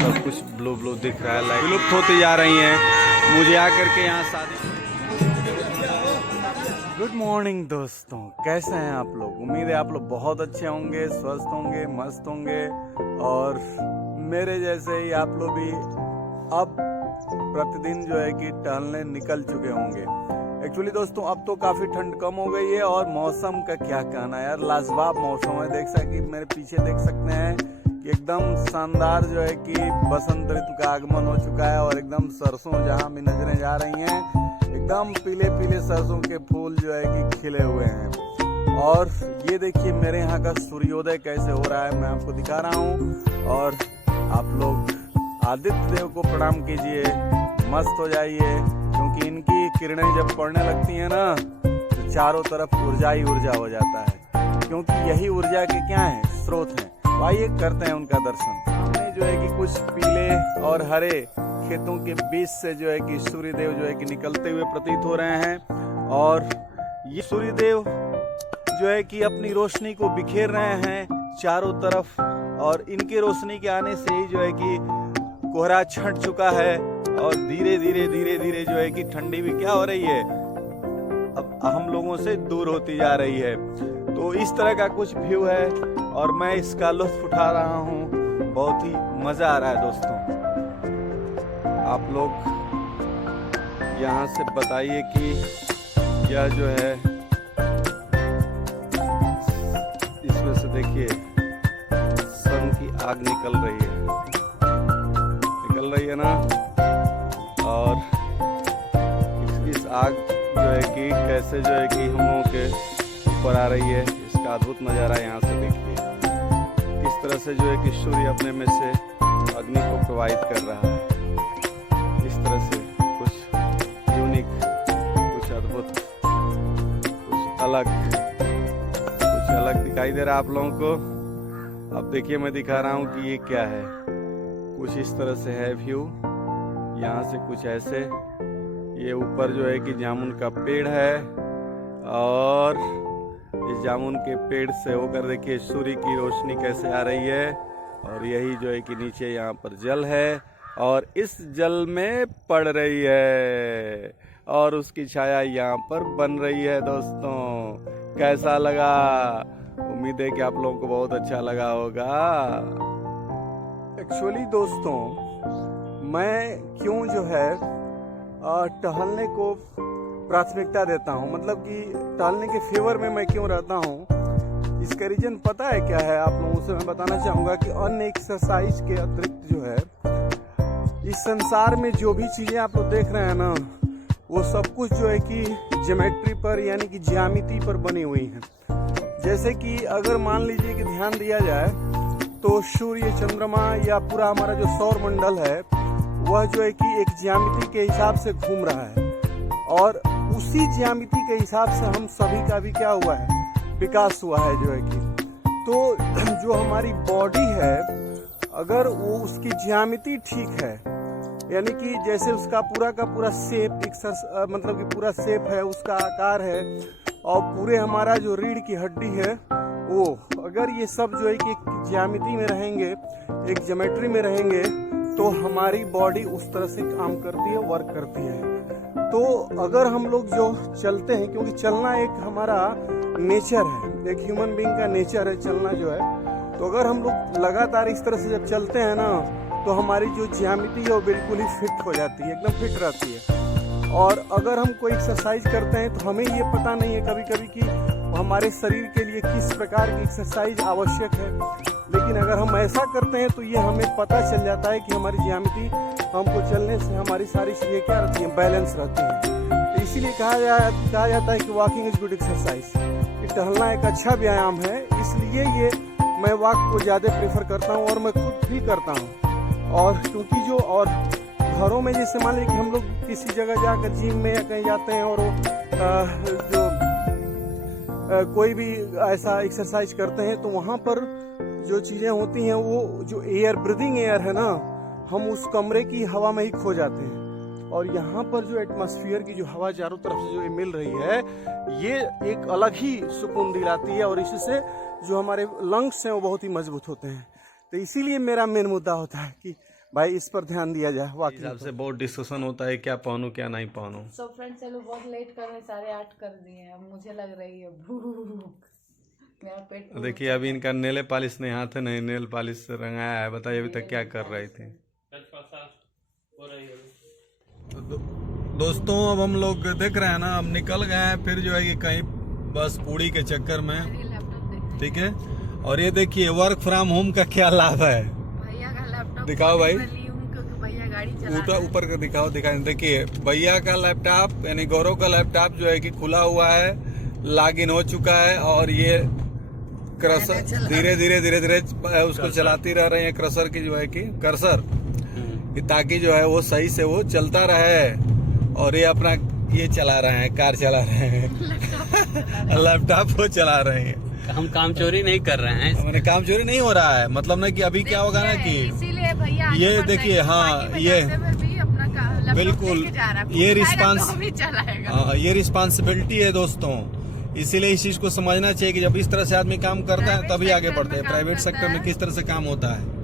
सब कुछ blue blue दिख रहा है, लाइट विलुप्त होती जा रही हैं। मुझे आकर के यहाँ शादी। गुड मॉर्निंग दोस्तों, कैसे हैं आप लोग? उम्मीद है आप लोग बहुत अच्छे होंगे, स्वस्थ होंगे, मस्त होंगे और मेरे जैसे ही आप लोग भी अब प्रतिदिन जो है कि टहलने निकल चुके होंगे। एक्चुअली दोस्तों अब तो काफ़ी ठंड कम हो गई है और मौसम का क्या कहना है यार, लाजवाब मौसम है। देख सकते मेरे पीछे देख सकते हैं कि एकदम शानदार जो है कि बसंत ऋतु का आगमन हो चुका है और एकदम सरसों जहाँ भी नजरें जा रही हैं एकदम पीले पीले सरसों के फूल जो है कि खिले हुए हैं। और ये देखिए मेरे यहाँ का सूर्योदय कैसे हो रहा है, मैं आपको दिखा रहा हूँ। और आप लोग आदित्य देव को प्रणाम कीजिए, मस्त हो जाइए, क्योंकि इनकी किरणें जब पड़ने लगती हैं ना तो चारों तरफ ऊर्जा ही ऊर्जा हो जाता है, क्योंकि यही ऊर्जा के क्या है, स्रोत हैं। तो आइए करते हैं उनका दर्शन। सामने जो है कि कुछ पीले और हरे खेतों के बीच से जो है कि सूर्यदेव जो है कि निकलते हुए प्रतीत हो रहे हैं। और ये सूर्यदेव जो है कि अपनी रोशनी को बिखेर रहे हैं चारों तरफ, और इनके रोशनी के आने से ही जो है कि कोहरा छंट चुका है और धीरे धीरे जो है कि ठंडी भी क्या हो रही है, अब हम लोगों से दूर होती जा रही है। तो इस तरह का कुछ व्यू है और मैं इसका लुत्फ उठा रहा हूँ, बहुत ही मजा आ रहा है दोस्तों। आप लोग यहाँ से बताइए कि यह जो है, इसमें से देखिए सन की आग निकल रही है ना, और इस आग जो है कि कैसे जो है कि हम लोगों के ऊपर आ रही है, इसका अद्भुत नज़ारा यहाँ से देखिए। किस तरह से जो है कि सूर्य अपने में से अग्नि को प्रवाहित कर रहा है, इस तरह से कुछ यूनिक, कुछ अद्भुत, कुछ अलग दिखाई दे रहा है आप लोगों को। अब देखिए मैं दिखा रहा हूँ कि ये क्या है, कुछ इस तरह से है व्यू, यहाँ से कुछ ऐसे। ये ऊपर जो है कि जामुन का पेड़ है और इस जामुन के पेड़ से होकर देखिए सूर्य की रोशनी कैसे आ रही है। और यही जो है कि नीचे यहाँ पर जल है और इस जल में पड़ रही है और उसकी छाया यहाँ पर बन रही है। दोस्तों कैसा लगा? उम्मीद है कि आप लोगों को बहुत अच्छा लगा होगा। एक्चुअली दोस्तों मैं क्यों जो है टहलने को प्राथमिकता देता हूँ, मतलब कि टहलने के फेवर में मैं क्यों रहता हूँ, इसका रीजन पता है क्या है? आप लोगों से मैं बताना चाहूँगा कि अन्य एक्सरसाइज के अतिरिक्त जो है इस संसार में जो भी चीज़ें आप लोग देख रहे हैं ना, वो सब कुछ जो है कि ज्योमेट्री पर यानी कि ज्यामिति पर बनी हुई है। जैसे कि अगर मान लीजिए कि ध्यान दिया जाए तो सूर्य, चंद्रमा या पूरा हमारा जो सौर मंडल है वह जो है कि एक ज्यामिति के हिसाब से घूम रहा है, और उसी ज्यामिति के हिसाब से हम सभी का भी क्या हुआ है, विकास हुआ है जो है कि। तो जो हमारी बॉडी है अगर वो उसकी ज्यामिति ठीक है, यानी कि जैसे उसका पूरा का पूरा शेप, मतलब कि पूरा शेप है, उसका आकार है, और पूरे हमारा जो रीढ़ की हड्डी है वो, अगर ये सब जो है कि एक ज्यामिति में रहेंगे, एक ज्योमेट्री में रहेंगे, तो हमारी बॉडी उस तरह से काम करती है, वर्क करती है। तो अगर हम लोग जो चलते हैं, क्योंकि चलना एक हमारा नेचर है, एक ह्यूमन बीइंग का नेचर है चलना जो है, तो अगर हम लोग लगातार इस तरह से जब चलते हैं ना तो हमारी जो ज्यामिति है वो बिल्कुल ही फिट हो जाती है, एकदम फिट रहती है। और अगर हम कोई एक्सरसाइज करते हैं तो हमें ये पता नहीं है कभी कभी कि हमारे शरीर के लिए किस प्रकार की एक्सरसाइज आवश्यक है, लेकिन अगर हम ऐसा करते हैं तो ये हमें पता चल जाता है कि हमारी ज्यामिति, हमको चलने से हमारी सारी चीज़ें क्या रहती हैं, बैलेंस रहती हैं। तो इसीलिए कहा जाता है कि वॉकिंग इज गुड एक्सरसाइज, कि टहलना एक अच्छा व्यायाम है। इसलिए ये मैं वॉक को ज़्यादा प्रेफर करता हूँ और मैं खुद भी करता हूँ। और क्योंकि जो और घरों में जैसे मान लीजिए कि हम लोग किसी जगह जाकर जिम में या कहीं जाते हैं और जो कोई भी ऐसा एक्सरसाइज करते हैं तो वहाँ पर जो चीज़ें होती हैं वो जो एयर, ब्रीदिंग एयर है ना, हम उस कमरे की हवा में ही खो जाते हैं। और यहाँ पर जो एटमॉस्फेयर की जो हवा चारों तरफ से जो मिल रही है, ये एक अलग ही सुकून दिलाती है और इससे जो हमारे लंग्स हैं वो बहुत ही मजबूत होते हैं। तो इसीलिए मेरा मेन मुद्दा होता है कि भाई इस पर ध्यान दिया जाए। वाकई हिसाब से बहुत डिस्कशन होता है क्या पहनूं क्या नहीं पहनूं। सो फ्रेंड चलो बहुत लेट कर रहे, 8:30 कर दिए हैं, अब मुझे लग रही है भूख, मेरा पेट। देखिए अभी इनका नेल पॉलिश नहीं हाथ है, नहीं नेल पॉलिश से रंगाया है। बताइए अभी तक क्या कर रहे थे। तो दोस्तों अब हम लोग देख रहे हैं ना, अब निकल गए हैं फिर जो है कि कहीं बस पूड़ी के चक्कर में, ठीक है। और ये देखिए वर्क फ्रॉम होम का क्या लाभ है, भैया का लैपटॉप दिखाओ भाई, भैया गाड़ी चला ऊपर का दिखाओ। देखिए भैया का लैपटॉप यानी गौरव का लैपटॉप जो है कि खुला हुआ है, लॉगिन हो चुका है। और ये क्रसर धीरे धीरे उसको चलाती रह रही है, क्रसर की जो है कि कर्सर, ताकि जो है वो सही से वो चलता रहे। और ये अपना ये चला रहे हैं, कार चला रहे हैं लैपटॉप वो चला रहे हैं। हम काम चोरी नहीं कर रहे हैं, मैंने काम चोरी नहीं हो रहा है, मतलब ना कि अभी क्या होगा ना कि इसीलिए भैया ये देखिए, हाँ ये बिल्कुल ये रिस्पांसिबिलिटी है दोस्तों। इसीलिए इस चीज को समझना चाहिए कि जब इस तरह से आदमी काम करता है तभी आगे बढ़ते हैं। प्राइवेट सेक्टर में किस तरह से काम होता है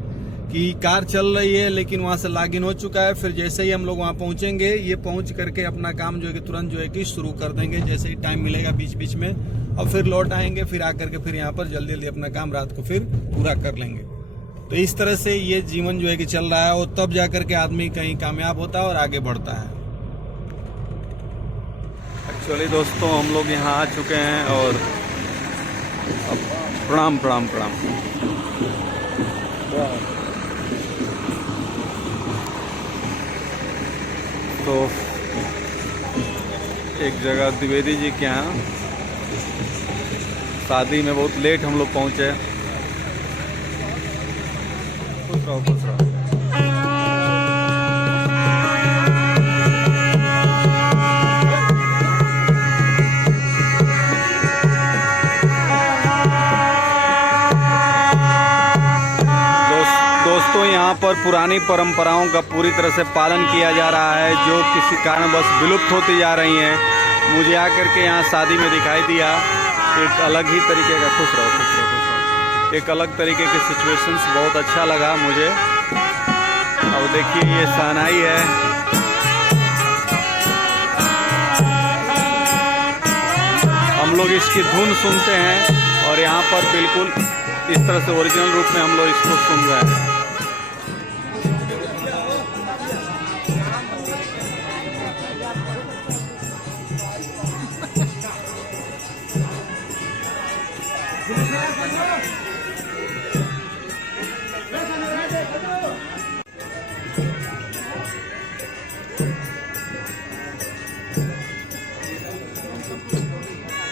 कि कार चल रही है लेकिन वहां से लॉगिन हो चुका है, फिर जैसे ही हम लोग वहां पहुंचेंगे, ये पहुंच करके अपना काम जो है कि तुरंत जो है कि शुरू कर देंगे जैसे ही टाइम मिलेगा बीच बीच में, और फिर लौट आएंगे, फिर आकर के फिर यहाँ पर जल्दी जल्दी अपना काम रात को फिर पूरा कर लेंगे। तो इस तरह से ये जीवन जो है कि चल रहा है, और तब जाकर के आदमी कहीं कामयाब होता है और आगे बढ़ता है। एक्चुअली दोस्तों हम लोग यहाँ आ चुके हैं और प्रणाम प्रणाम प्रणाम। तो एक जगह द्विवेदी जी के यहाँ शादी में बहुत लेट हम लोग पहुँचे। खुश रहो खुश रहो। दोस्तों यहाँ पर पुरानी परंपराओं का पूरी तरह से पालन किया जा रहा है, जो किसी कारणवश विलुप्त होती जा रही हैं। मुझे आकर के यहाँ शादी में दिखाई दिया एक अलग ही तरीके का, खुश रहो खुश रहो खुश रहो, एक अलग तरीके के सिचुएशंस बहुत अच्छा लगा मुझे। अब देखिए ये शहनाई है, हम लोग इसकी धुन सुनते हैं और यहाँ पर बिल्कुल इस तरह से ओरिजिनल रूप में हम लोग इसको सुन रहे हैं।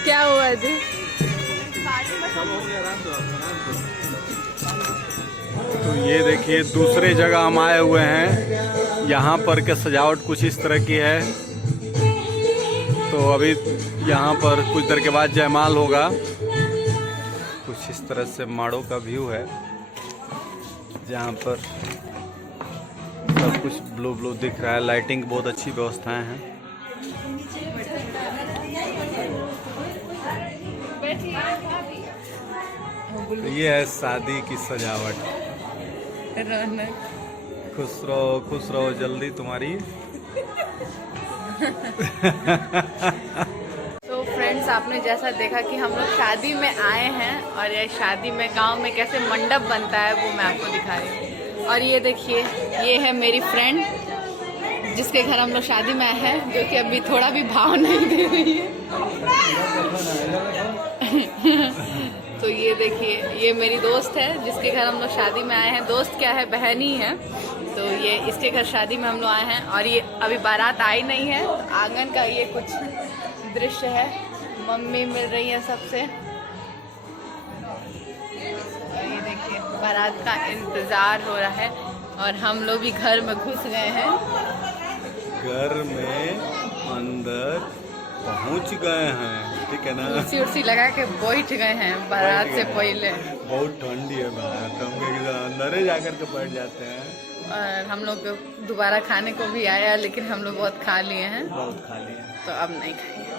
क्या हुआ जी? तो ये देखिए दूसरे जगह हम आए हुए हैं, यहाँ पर के सजावट कुछ इस तरह की है। तो अभी यहाँ पर कुछ देर के बाद जयमाल होगा। कुछ इस तरह से माड़ों का व्यू है, जहाँ पर सब कुछ ब्लू ब्लू दिख रहा है। लाइटिंग की बहुत अच्छी व्यवस्थाएं हैं। तो ये है शादी की सजावट। खुश रहो जल्दी तुम्हारी। तो फ्रेंड्स आपने जैसा देखा कि हम लोग शादी में आए हैं, और ये शादी में गांव में कैसे मंडप बनता है वो मैं आपको दिखा रही हूँ। और ये देखिए ये है मेरी फ्रेंड जिसके घर हम लोग शादी में आए हैं, जो कि अभी थोड़ा भी भाव नहीं दे रही है। तो ये देखिए ये मेरी दोस्त है जिसके घर हम लोग शादी में आए हैं। दोस्त क्या है, बहन ही है। तो ये इसके घर शादी में हम लोग आए हैं, और ये अभी बारात आई नहीं है। आंगन का ये कुछ दृश्य है, मम्मी मिल रही है सबसे। ये देखिए बारात का इंतजार हो रहा है, और हम लोग भी घर में घुस गए हैं। घर में अंदर पहुंच गए हैं, ठीक है ना। कुर्सी उर्सी लगा के बैठ गए हैं बारात से पहले। बहुत ठंडी है बाहर, तो हम अंदर ही जाकर के बैठ जाते हैं। और हम लोग दोबारा खाने को भी आया, लेकिन हम लोग बहुत खा लिए हैं, बहुत खा लिए, तो अब नहीं खाएंगे।